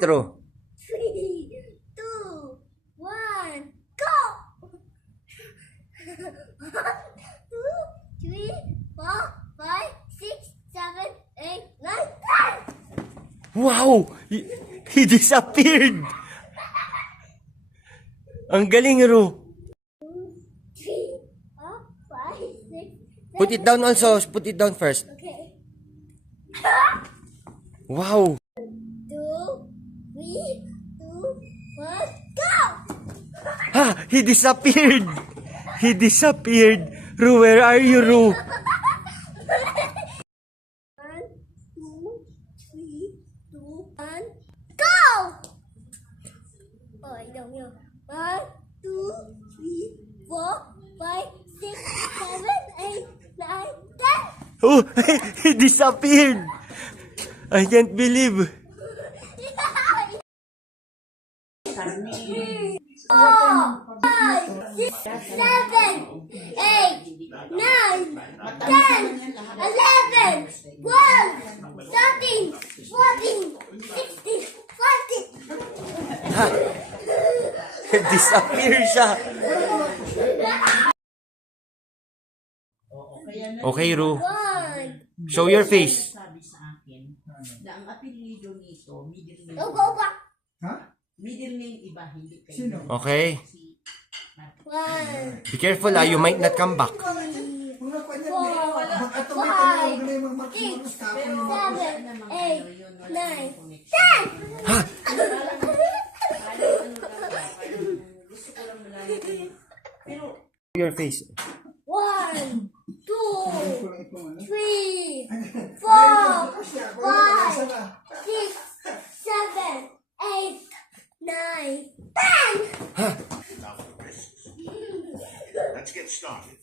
True. 3, 2, 1, go! 1, 2, 3, 4, 5, 6, 7, 8, 9, 10! Wow! He disappeared! Ang galing, Ru. 3, 4, 5, 6, 7, Put it down also. Put it down first. okay. Wow! 2, 3, 2, 1, go! Ha! He disappeared! He disappeared! Ru, where are you, Ru? 1, 2, 3, 2, 1, go! Oh, I don't know. 1, 2, 3, 4, 5, 6, 7, 8, 9, 10! Oh, he disappeared! I can't believe. 4, 5, 6, 7, 8, 9, 10, 11, 12, 13, 14, 16, 14. Disappear siya. Okay, Ru. 1. Show your face. Sabi sa akin na ang apelyido nito, middle name. Go, go back. Middle name iba, hindi kayo. Sino? Okay. 1, Be careful, you might not come back. 3, Kung nakuha niya, 4, mag-atubay ka na, huwag na yung 6, tapon. 7, 8, 9, 10! Ha? Gusto ko lang malalim. Pero, Your face. 1, 2, 3, 4, 5, 6, 7, 8, 9, 10! Let's get started.